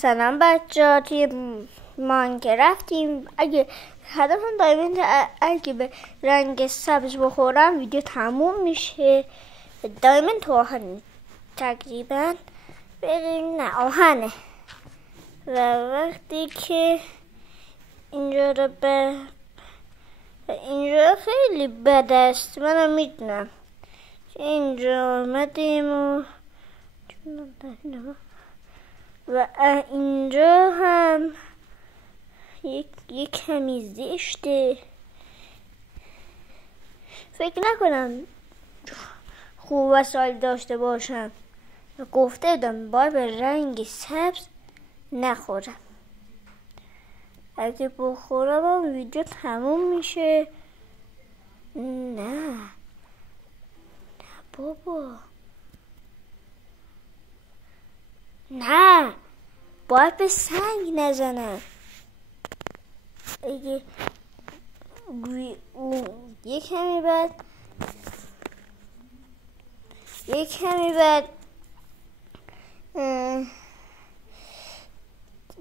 سلام بچه‌ها، توی ماینکرافتیم. اگه هدفم اگه به رنگ سبز بخورم ویدیو تموم میشه. دایمن تو آهن تقریبا بریم. نه آهنه. و وقتی که اینجا رو اینجا خیلی بد است، منم میدونم. اینجا آمدیم و اینجا هم یک کمی زشته. فکر نکنم خوب وسایل داشته باشم. گفته بودم باید به رنگ سبز نخورم. اگه بخورم هم ویدیو تموم میشه. نه بابا، نه باید به سنگ نزنم. اگه یک کمی بعد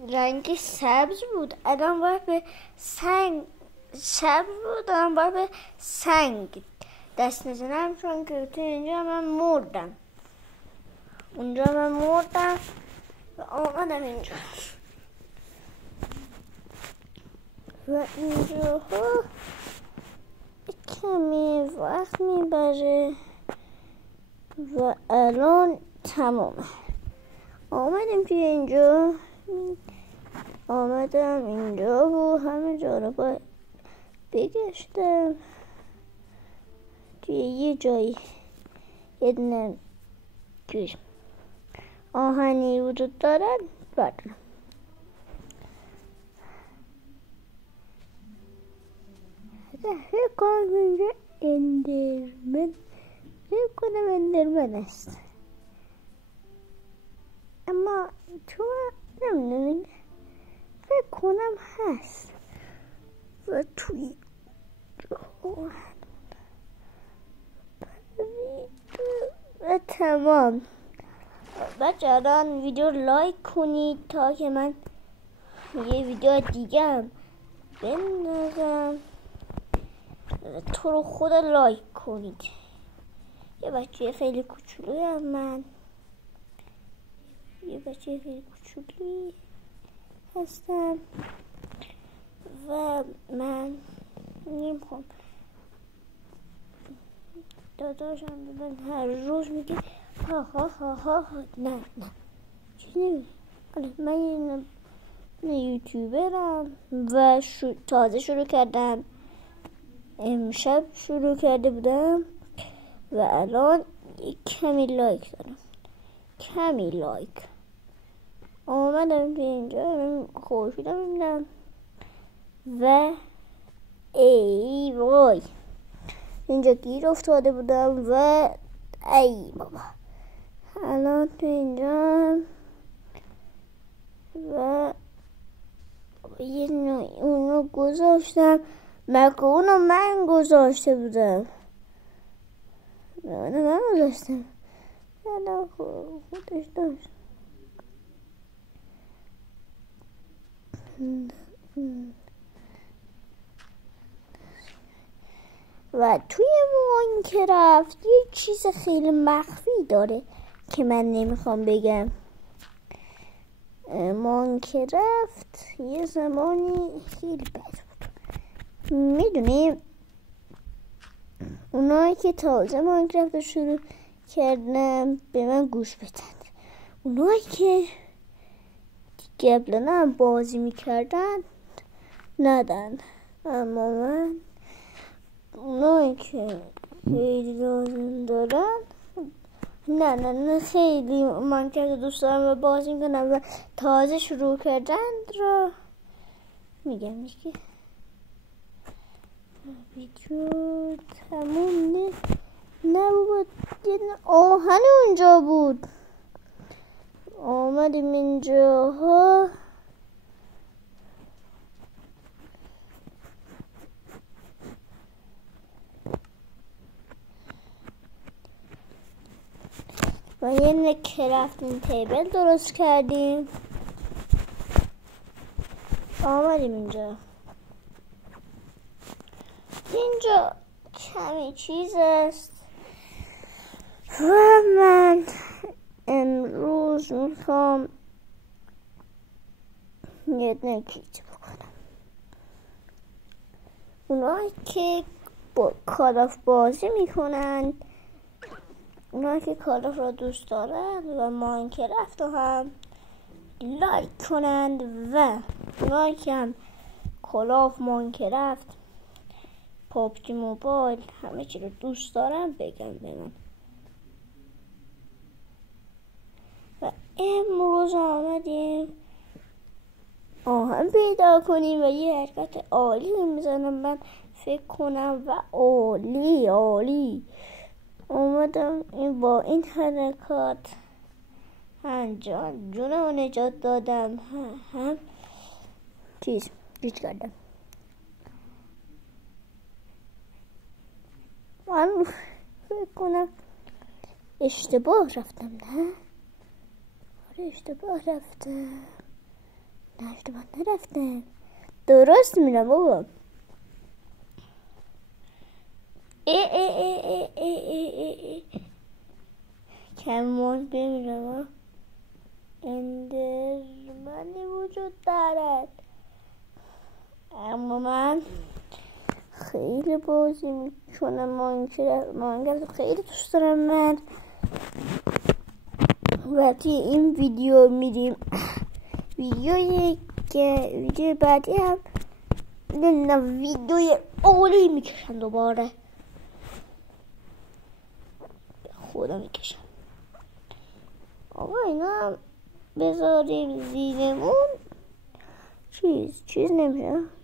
رنگ سبز بود، الان باید به سنگ دست نزنم، چون که تو اینجا من مردم. اونجا من مردم و آمدم اینجا و اینجا ها کمی وقت میبره و الان تمامه. آمدم توی اینجا، آمدم اینجا و همه جا رو باید بگشتم. توی یه جایی یه دونه آهنی وجود دارن بردارم. فکر کنم اینجا اندرمن است، اما تو نمیدونم، فکر کنم هست و توی و تمام. بچه الان ویدیو لایک کنید تا که من یه ویدیو دیگه هم بندازم. تو رو خدا لایک کنید. یه بچه خیلی کوچولوی هم من، یه بچه خیلی کوچولی هستم و من نمیخوام داداشم ببین هر روز میگه ها ها ها ها ها. نه چی نمیگه. من یوتیوبرم و تازه شروع کردم. امشب شروع کرده بودم و الان کمی لایک دارم. کمی لایک. آمدم به اینجا خورشیدم میبینم و ای وای اینجا گیر افتاده بودم و ای بابا الان تو اینجا و یه اونو گذاشتم. مگه اونو من گذاشته بودم؟ من گذاشتم. الان خودش داشت. و توی ماینکرافت یه چیز خیلی مخفی داره که من نمیخوام بگم. ماینکرافت یه زمانی خیلی بد بود. میدونیم اونایی که تازه ماینکرافت رو شروع کردن به من گوش بدن. اونایی که قبلا هم بازی میکردن ندن، اما من اونایی که خیلی لازم دارن نه خیلی ماینکرافت دوست دارم و بازی میکنم و تازه شروع کردن را میگم که ویدیو تموم نبود. آهن اونجا بود. آمدیم اینجا ها و یه کرافتینگ تیبل درست کردیم آمدیم اینجا کمی چیز است و من امروز میخوام یه نکیت بکنم. اونایی که با کالاف بازی میکنن، اونایی که کالاف را دوست دارن و ماینکرافت رو هم لایک کنند و اونایی که هم کالاف، ماینکرافت، پابجی موبایل همه چی رو دوست دارن بگم به من. و امروز آمدیم آهن پیدا کنیم و یه حرکت عالی میزنم من فکر کنم و عالی اومدم با این حرکات انجام جونم رو نجات دادم، هم چیز کردم. من فکر کنم اشتباه رفتم. نه اشتباه رفتم. نه اشتباه نرفتم، درست میرم بابا. کمون بمیرم. اندرمنی وجود دارد، اما من خیلی بازی میکنم ماینکرافت خیلی دوست دارم من. و توی این ویدیو میریم ویدیو بعدی هم ویدیوی عالی میکشم دوباره. خدا میکشم. آقا اینا هم بذاریم زیرمون چیز نمیشه.